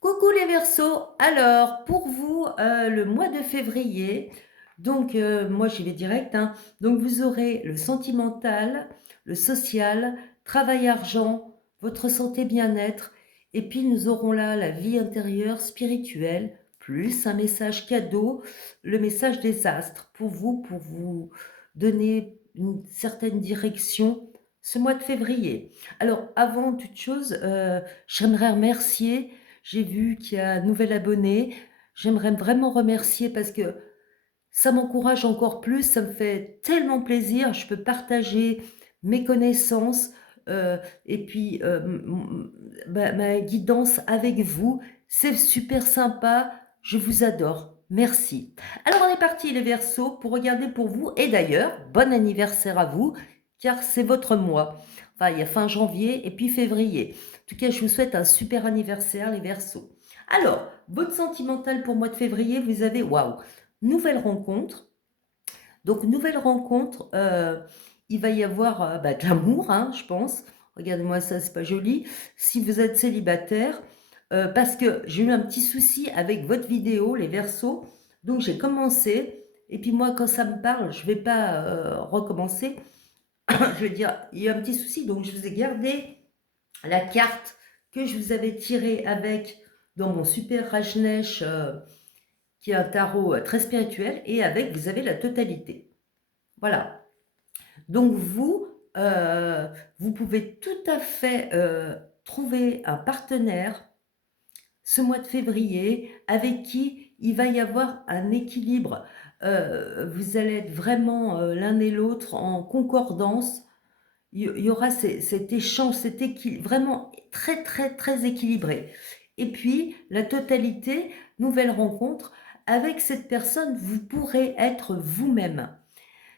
Coucou les Verseaux. Alors pour vous, le mois de février, donc moi j'y vais direct, hein. Donc vous aurez le sentimental, le social, travail argent, votre santé bien-être et puis nous aurons là la vie intérieure spirituelle, plus un message cadeau, le message des astres pour vous donner une certaine direction ce mois de février. Alors avant toute chose, j'aimerais remercier, j'ai vu qu'il y a un nouvel abonné. J'aimerais vraiment remercier parce que ça m'encourage encore plus, ça me fait tellement plaisir. Je peux partager mes connaissances, et puis, ma guidance avec vous. C'est super sympa, je vous adore. Merci. Alors on est parti les Verseaux pour regarder pour vous et d'ailleurs, bon anniversaire à vous car c'est votre mois. Enfin, il y a fin janvier et puis février. En tout cas, je vous souhaite un super anniversaire les Verseaux. Alors, votre sentimental pour mois de février, vous avez waouh! Nouvelle rencontre. Donc, nouvelle rencontre, il va y avoir de l'amour, hein, je pense. Regardez-moi ça, c'est pas joli. Si vous êtes célibataire, parce que j'ai eu un petit souci avec votre vidéo, les Verseaux. Donc, j'ai commencé. Et puis moi, quand ça me parle, je ne vais pas recommencer. Je veux dire, il y a un petit souci. Donc, je vous ai gardé la carte que je vous avais tirée avec dans mon super Rajneesh, qui est un tarot très spirituel, et avec, vous avez la totalité. Voilà. Donc vous pouvez tout à fait trouver un partenaire ce mois de février avec qui il va y avoir un équilibre. Vous allez être vraiment l'un et l'autre en concordance. Il y aura cet échange, cet équilibre vraiment très, très, très équilibré. Et puis, la totalité, nouvelle rencontre, avec cette personne, vous pourrez être vous-même.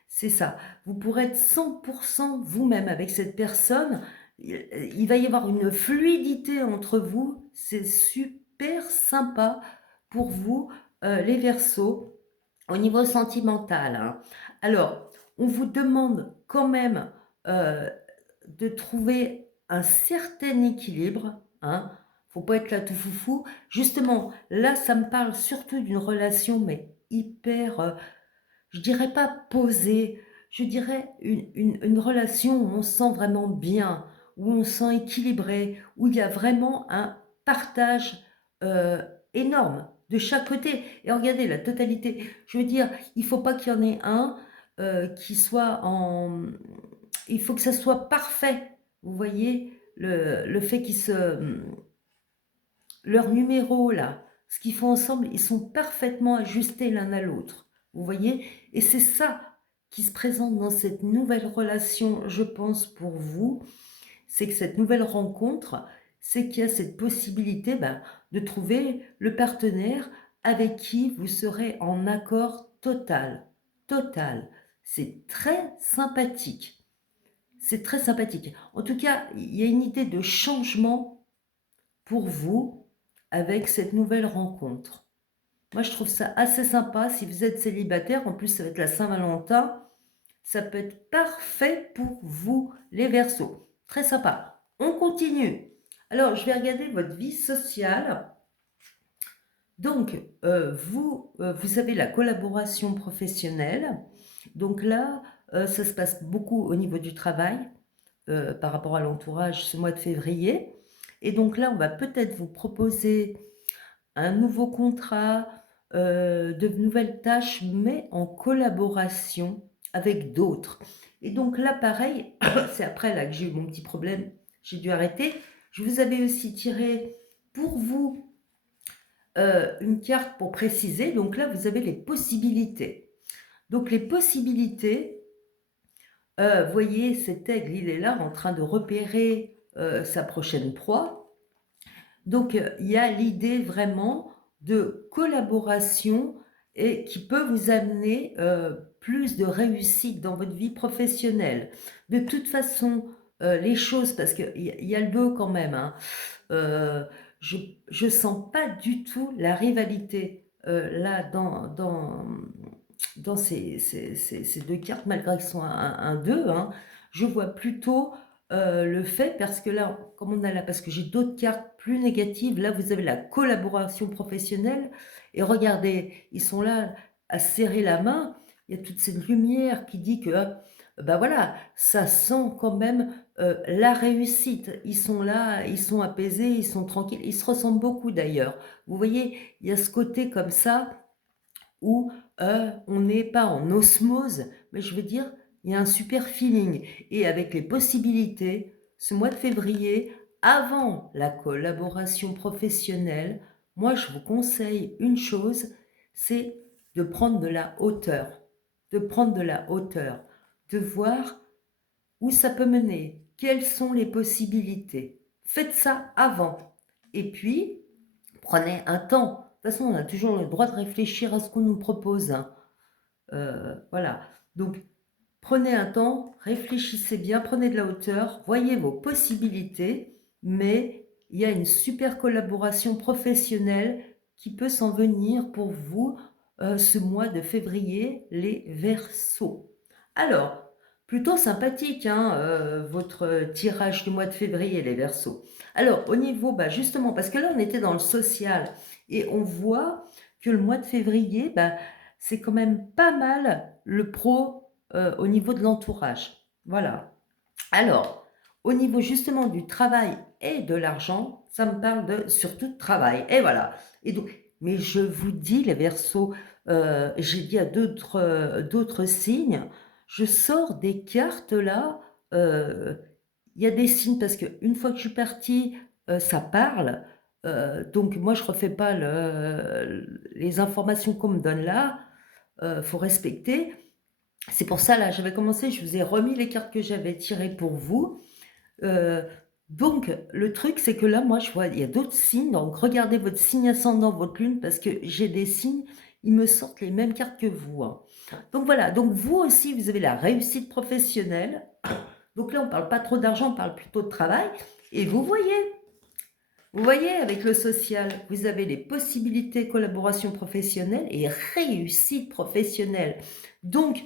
C'est ça. Vous pourrez être 100% vous-même avec cette personne. Il va y avoir une fluidité entre vous. C'est super sympa pour vous, les Verseaux, au niveau sentimental, hein. Alors, on vous demande quand même de trouver un certain équilibre, hein. Faut pas être là tout foufou. Justement, là, ça me parle surtout d'une relation, mais hyper, je dirais pas posée, je dirais une relation où on se sent vraiment bien, où on se sent équilibré, où il y a vraiment un partage énorme de chaque côté. Et regardez la totalité. Je veux dire, il faut pas qu'il y en ait un qui soit en... Il faut que ça soit parfait. Vous voyez, le fait qu'ils se... Leurs numéros, là, ce qu'ils font ensemble, ils sont parfaitement ajustés l'un à l'autre. Vous voyez? Et c'est ça qui se présente dans cette nouvelle relation, je pense, pour vous. C'est que cette nouvelle rencontre, c'est qu'il y a cette possibilité de trouver le partenaire avec qui vous serez en accord total. Total. C'est très sympathique. C'est très sympathique. En tout cas, il y a une idée de changement pour vous avec cette nouvelle rencontre. Moi, je trouve ça assez sympa. Si vous êtes célibataire, en plus, ça va être la Saint-Valentin, ça peut être parfait pour vous, les Verseaux. Très sympa. On continue. Alors, je vais regarder votre vie sociale. Donc, vous avez la collaboration professionnelle. Donc là, ça se passe beaucoup au niveau du travail par rapport à l'entourage ce mois de février. Et donc là, on va peut-être vous proposer un nouveau contrat, de nouvelles tâches, mais en collaboration avec d'autres. Et donc là, pareil, c'est après là que j'ai eu mon petit problème, j'ai dû arrêter. Je vous avais aussi tiré pour vous une carte pour préciser. Donc là, vous avez les possibilités. Donc les possibilités, voyez, cet aigle, il est là en train de repérer sa prochaine proie. Donc, il y a l'idée vraiment de collaboration et qui peut vous amener plus de réussite dans votre vie professionnelle. De toute façon, les choses, parce qu'il y a le 2 quand même, hein, euh, je sens pas du tout la rivalité là dans ces deux cartes, malgré qu'ils sont un 2, hein. Je vois plutôt le fait, parce que là, comme on a là, parce que j'ai d'autres cartes plus négatives. Là, vous avez la collaboration professionnelle et regardez, ils sont là à serrer la main. Il y a toute cette lumière qui dit que, bah, voilà, ça sent quand même, la réussite. Ils sont là, ils sont apaisés, ils sont tranquilles. Ils se ressemblent beaucoup d'ailleurs. Vous voyez, il y a ce côté comme ça où, on n'est pas en osmose, mais je veux dire, il y a un super feeling et avec les possibilités, ce mois de février, avant la collaboration professionnelle, moi je vous conseille une chose, c'est de prendre de la hauteur, de prendre de la hauteur, de voir où ça peut mener, quelles sont les possibilités. Faites ça avant et puis prenez un temps. De toute façon, on a toujours le droit de réfléchir à ce qu'on nous propose, hein. Voilà. Donc, prenez un temps, réfléchissez bien, prenez de la hauteur, voyez vos possibilités, mais il y a une super collaboration professionnelle qui peut s'en venir pour vous ce mois de février, les Verseaux. Alors, plutôt sympathique, hein, votre tirage du mois de février, les Verseaux. Alors, au niveau, bah, justement, parce que là, on était dans le social et on voit que le mois de février, bah, c'est quand même pas mal le pro au niveau de l'entourage. Voilà. Alors, au niveau justement du travail et de l'argent, ça me parle de surtout de travail. Et voilà. Et donc, mais je vous dis, les Verseaux, j'ai dit à d'autres signes, je sors des cartes là. Il y a des signes parce qu'une fois que je suis partie, ça parle. Donc moi, je refais pas les informations qu'on me donne là. Faut respecter. C'est pour ça, là, j'avais commencé, je vous ai remis les cartes que j'avais tirées pour vous. Heu, donc le truc, c'est que là, moi, je vois, il y a d'autres signes, donc regardez votre signe ascendant, votre lune, parce que j'ai des signes, ils me sortent les mêmes cartes que vous, hein. Donc voilà, donc vous aussi, vous avez la réussite professionnelle. Donc là, on parle pas trop d'argent, on parle plutôt de travail et vous voyez, avec le social, vous avez les possibilités collaboration professionnelle et réussite professionnelle. Donc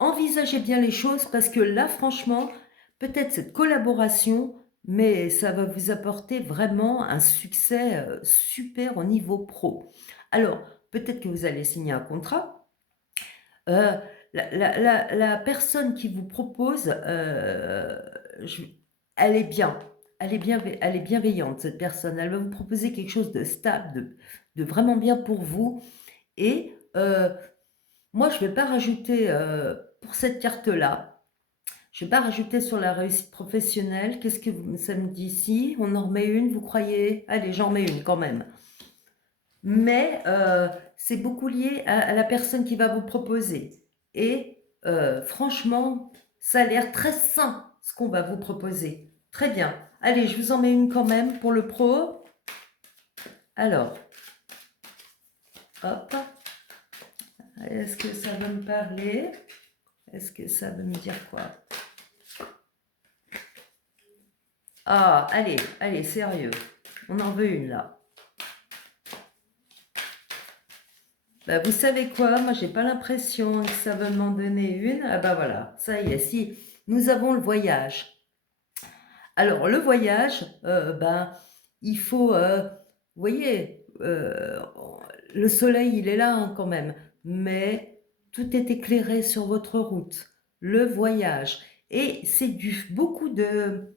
envisagez bien les choses parce que là, franchement, peut-être cette collaboration, mais ça va vous apporter vraiment un succès, super au niveau pro. Alors, peut-être que vous allez signer un contrat. Heu, la personne qui vous propose, je elle est bien, elle est bienveillante cette personne. Elle va vous proposer quelque chose de stable, de vraiment bien pour vous et moi, je vais pas rajouter, pour cette carte-là, je vais pas rajouter sur la réussite professionnelle. Qu'est-ce que ça me dit ici? On en remet une, vous croyez? Allez, j'en remets une quand même. Mais c'est beaucoup lié à la personne qui va vous proposer et franchement, ça a l'air très sain ce qu'on va vous proposer. Très bien. Allez, je vous en mets une quand même pour le pro. Alors, hop, est-ce que ça va me parler? Est-ce que ça veut me dire quoi? Ah, allez, allez, sérieux. On en veut une là. Bah, vous savez quoi? Moi, j'ai pas l'impression que ça veut m'en donner une. Ah bah voilà, ça y est, si. Nous avons le voyage. Alors, le voyage, ben, il faut, vous voyez, le soleil, il est là hein, quand même, mais tout est éclairé sur votre route. Le voyage. Et c'est du beaucoup de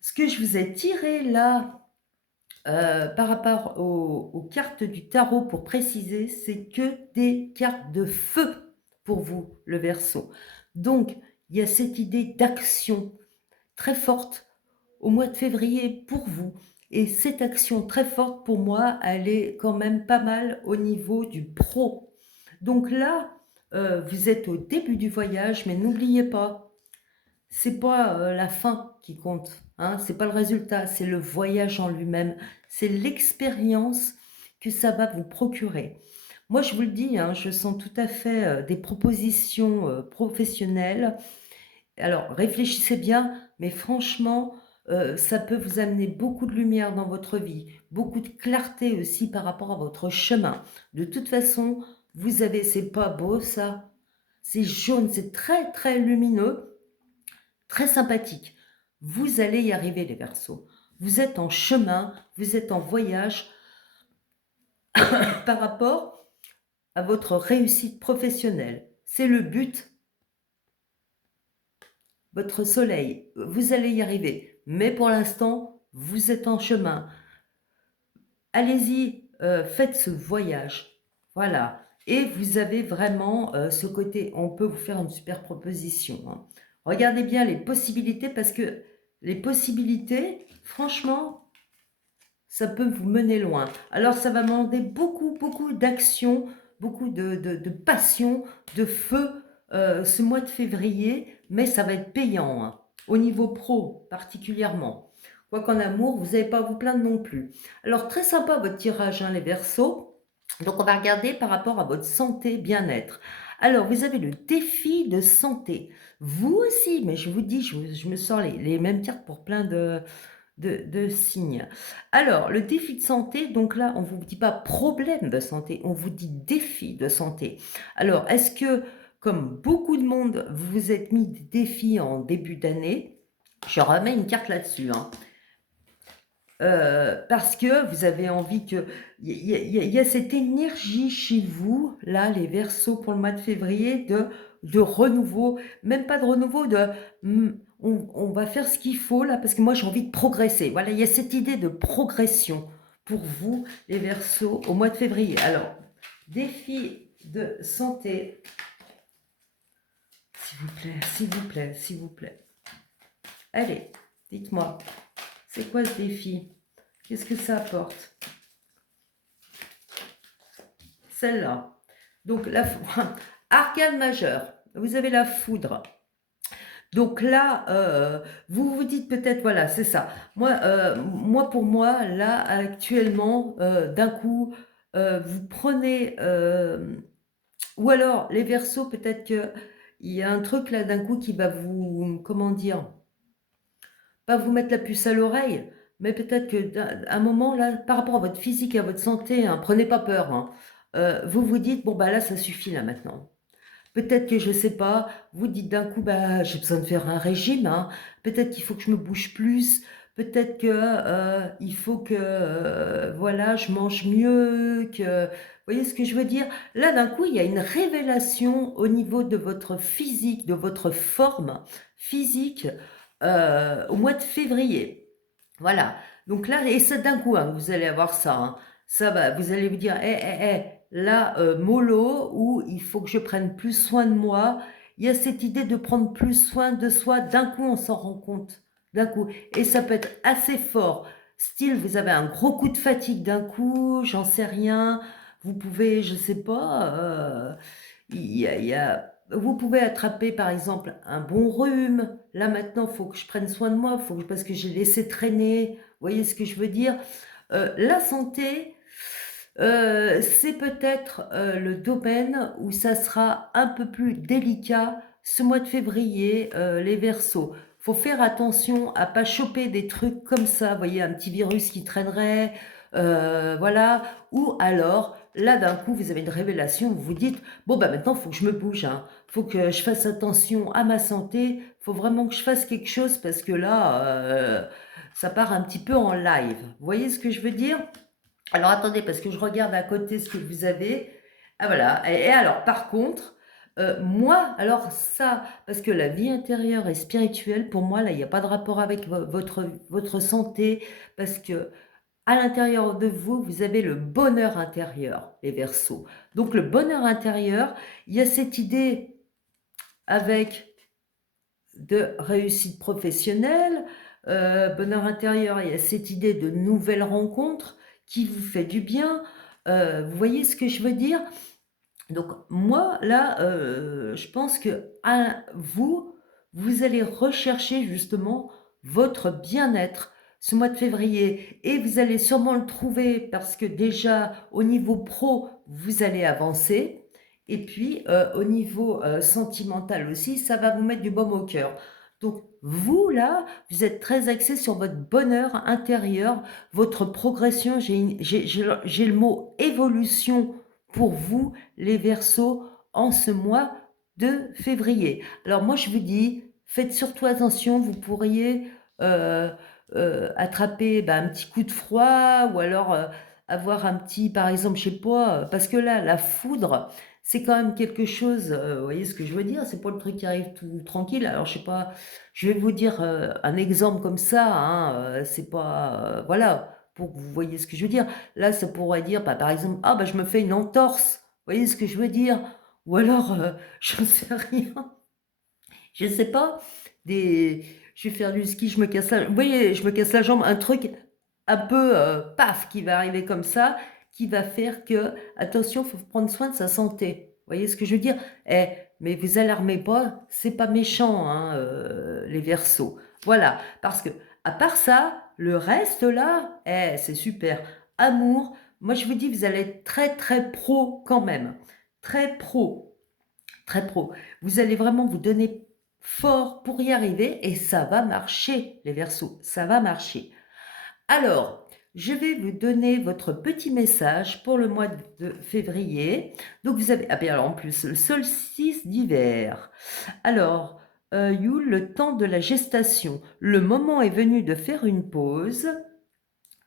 ce que je vous ai tiré là, par rapport aux cartes du tarot pour préciser, c'est que des cartes de feu pour vous, le Verseau. Donc, il y a cette idée d'action très forte au mois de février pour vous et cette action très forte pour moi, elle est quand même pas mal au niveau du pro. Donc là, vous êtes au début du voyage, mais n'oubliez pas, c'est pas, la fin qui compte, hein, c'est pas le résultat, c'est le voyage en lui-même, c'est l'expérience que ça va vous procurer. Moi, je vous le dis, hein, je sens tout à fait, des propositions, professionnelles. Alors réfléchissez bien, mais franchement, ça peut vous amener beaucoup de lumière dans votre vie, beaucoup de clarté aussi par rapport à votre chemin. De toute façon, vous avez c'est pas beau ça? C'est jaune, c'est très, très lumineux. Très sympathique. Vous allez y arriver les Verseaux. Vous êtes en chemin, vous êtes en voyage par rapport à votre réussite professionnelle. C'est le but, votre soleil. Vous allez y arriver. Mais pour l'instant, vous êtes en chemin. Allez-y, faites ce voyage. Voilà. Et vous avez vraiment ce côté, on peut vous faire une super proposition, hein. Regardez bien les possibilités parce que les possibilités, franchement, ça peut vous mener loin. Alors, ça va demander beaucoup, beaucoup d'action, beaucoup de passion, de feu ce mois de février, mais ça va être payant, hein, au niveau pro particulièrement. Quoi qu'en amour, vous n'allez pas à vous plaindre non plus. Alors, très sympa votre tirage, hein, les Verseaux. Donc, on va regarder par rapport à votre santé, bien-être. Alors, vous avez le défi de santé. Vous aussi, mais je vous dis, je me sors les mêmes cartes pour plein de signes. Alors, le défi de santé, donc là, on ne vous dit pas problème de santé, on vous dit défi de santé. Alors, est-ce que, comme beaucoup de monde, vous vous êtes mis des défis en début d'année? Je remets une carte là-dessus, hein. Parce que vous avez envie que... Il y a cette énergie chez vous, là, les Verseaux pour le mois de février, de renouveau, même pas de renouveau, on va faire ce qu'il faut, là, parce que moi, j'ai envie de progresser. Voilà, il y a cette idée de progression pour vous, les Verseaux, au mois de février. Alors, défi de santé, s'il vous plaît, s'il vous plaît, s'il vous plaît. Allez, dites-moi, c'est quoi ce défi? Qu'est-ce que ça apporte? Celle-là. Donc, arcane majeur. Vous avez la foudre. Donc là, vous vous dites peut-être, voilà, c'est ça. Moi, pour moi, là, actuellement, d'un coup, vous prenez... ou alors, les Verseaux, peut-être qu'il y a un truc là, d'un coup, qui va vous... Comment dire? Pas vous mettre la puce à l'oreille, mais peut-être qu'à un moment, là, par rapport à votre physique et à votre santé, hein, prenez pas peur, hein, vous vous dites, bon, bah là, ça suffit, là, maintenant. Peut-être que, je sais pas, vous dites d'un coup, bah, j'ai besoin de faire un régime, hein. Peut-être qu'il faut que je me bouge plus. Peut-être que il faut que, voilà, je mange mieux, que... Vous voyez ce que je veux dire? Là, d'un coup, il y a une révélation au niveau de votre physique, de votre forme physique, au mois de février. Voilà. Donc là, et ça d'un coup, hein, vous allez avoir ça, hein. Ça va, vous allez vous dire, là, mollo, ou il faut que je prenne plus soin de moi. Il y a cette idée de prendre plus soin de soi. D'un coup, on s'en rend compte. D'un coup. Et ça peut être assez fort. Style, vous avez un gros coup de fatigue d'un coup, j'en sais rien. Vous pouvez, je sais pas, vous pouvez attraper par exemple un bon rhume. Là maintenant, il faut que je prenne soin de moi, parce que j'ai laissé traîner. Vous voyez ce que je veux dire? La santé, c'est peut-être le domaine où ça sera un peu plus délicat ce mois de février, les Verseaux. Faut faire attention à pas choper des trucs comme ça, vous voyez, un petit virus qui traînerait, voilà. Ou alors, là d'un coup, vous avez une révélation, vous vous dites, bon bah maintenant, il faut que je me bouge, hein. Faut que je fasse attention à ma santé, faut vraiment que je fasse quelque chose parce que là, ça part un petit peu en live. Vous voyez ce que je veux dire? Alors attendez, parce que je regarde à côté ce que vous avez. Ah voilà. Et alors, par contre, moi, alors ça, parce que la vie intérieure et spirituelle, pour moi, là, il n'y a pas de rapport avec votre santé, parce que à l'intérieur de vous, vous avez le bonheur intérieur, les Verseaux. Donc le bonheur intérieur, il y a cette idée avec de réussite professionnelle, bonheur intérieur, il y a cette idée de nouvelles rencontres qui vous fait du bien. Vous voyez ce que je veux dire? Donc moi, là, je pense que vous allez rechercher justement votre bien-être ce mois de février et vous allez sûrement le trouver parce que déjà au niveau pro, vous allez avancer et puis au niveau sentimental aussi, ça va vous mettre du baume au cœur. Donc vous, là, vous êtes très axé sur votre bonheur intérieur, votre progression. J'ai le mot évolution pour vous les Verseaux en ce mois de février. Alors moi, je vous dis, faites surtout attention, vous pourriez heu attraper, bah, un petit coup de froid ou alors, avoir un petit par exemple, je sais pas, parce que là, la foudre, c'est quand même quelque chose, vous voyez ce que je veux dire? C'est pas le truc qui arrive tout tranquille. Alors je sais pas, je vais vous dire, un exemple comme ça, hein, c'est pas, voilà, pour que vous voyez ce que je veux dire. Là, ça pourrait dire, bah, par exemple: «Ah bah, je me fais une entorse». Vous voyez ce que je veux dire? Ou alors, j'en sais rien. Je sais pas, des je vais faire du ski, je me casse la vous voyez, je me casse la jambe, un truc un peu, paf, qui va arriver comme ça, qui va faire que, attention, faut prendre soin de sa santé. Vous voyez ce que je veux dire? Eh, mais vous alarmez pas, c'est pas méchant, hein, les Verseaux. Voilà, parce que à part ça, le reste là, eh, c'est super. Amour, moi je vous dis, vous allez être très, très pro quand même. Très pro. Très pro. Vous allez vraiment vous donner fort pour y arriver et ça va marcher, les Verseaux, ça va marcher. Alors, je vais vous donner votre petit message pour le mois de février. Donc vous avez ah bien alors en plus, le solstice d'hiver. Alors, Yule, le temps de la gestation. Le moment est venu de faire une pause,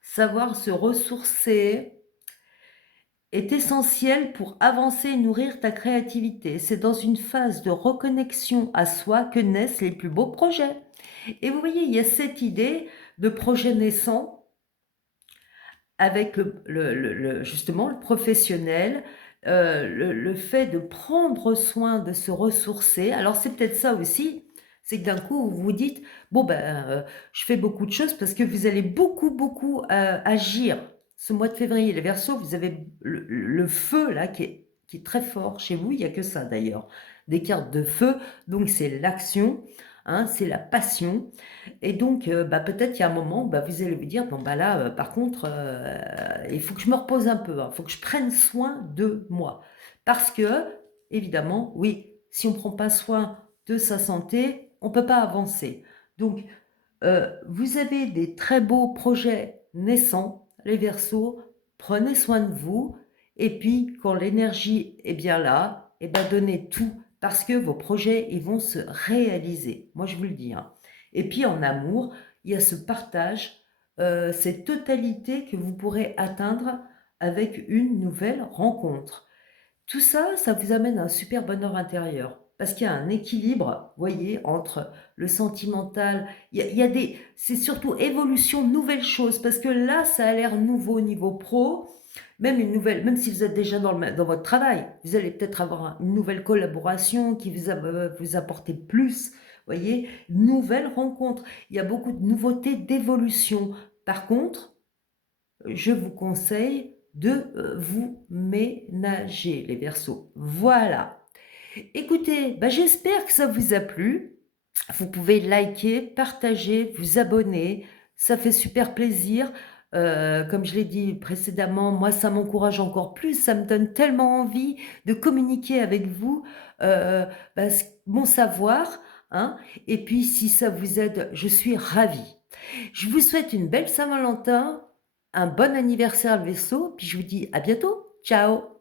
savoir se ressourcer, est essentiel pour avancer et nourrir ta créativité. C'est dans une phase de reconnexion à soi que naissent les plus beaux projets. Et vous voyez, il y a cette idée de projet naissant avec justement le professionnel, le fait de prendre soin de se ressourcer. Alors c'est peut-être ça aussi, c'est que d'un coup vous vous dites: «Bon ben, je fais beaucoup de choses» parce que vous allez beaucoup, beaucoup, agir. Ce mois de février, les Verseaux, vous avez le feu là qui est très fort chez vous, il y a que ça d'ailleurs. Des cartes de feu, donc c'est l'action, hein, c'est la passion et donc, bah, peut-être il y a un moment, bah, vous allez vous dire: «Bon, bah, là, par contre, il faut que je me repose un peu, hein, il faut que je prenne soin de moi». Parce que, évidemment, oui, si on ne prend pas soin de sa santé, on ne peut pas avancer. Donc, vous avez des très beaux projets naissants, les Verseaux, prenez soin de vous et puis quand l'énergie est bien là et ben donnez tout parce que vos projets, ils vont se réaliser. Moi, je vous le dis, hein. Et puis en amour, il y a ce partage, cette totalité que vous pourrez atteindre avec une nouvelle rencontre. Tout ça, ça vous amène à un super bonheur intérieur. Parce qu'il y a un équilibre, voyez, entre le sentimental, il y a des c'est surtout évolution, nouvelles choses, parce que là, ça a l'air nouveau au niveau pro, même une nouvelle même si vous êtes déjà dans votre travail, vous allez peut-être avoir une nouvelle collaboration qui vous apporter plus, voyez? Nouvelles rencontres. Il y a beaucoup de nouveautés, d'évolution. Par contre, je vous conseille de, vous ménager, les Verseaux. Voilà. Écoutez, bah, j'espère que ça vous a plu. Vous pouvez liker, partager, vous abonner, ça fait super plaisir. Comme je l'ai dit précédemment, moi ça m'encourage encore plus, ça me donne tellement envie de communiquer avec vous, bah, mon savoir, hein. Et puis si ça vous aide, je suis ravie. Je vous souhaite une belle Saint-Valentin, un bon anniversaire le Verseau, puis je vous dis à bientôt. Ciao!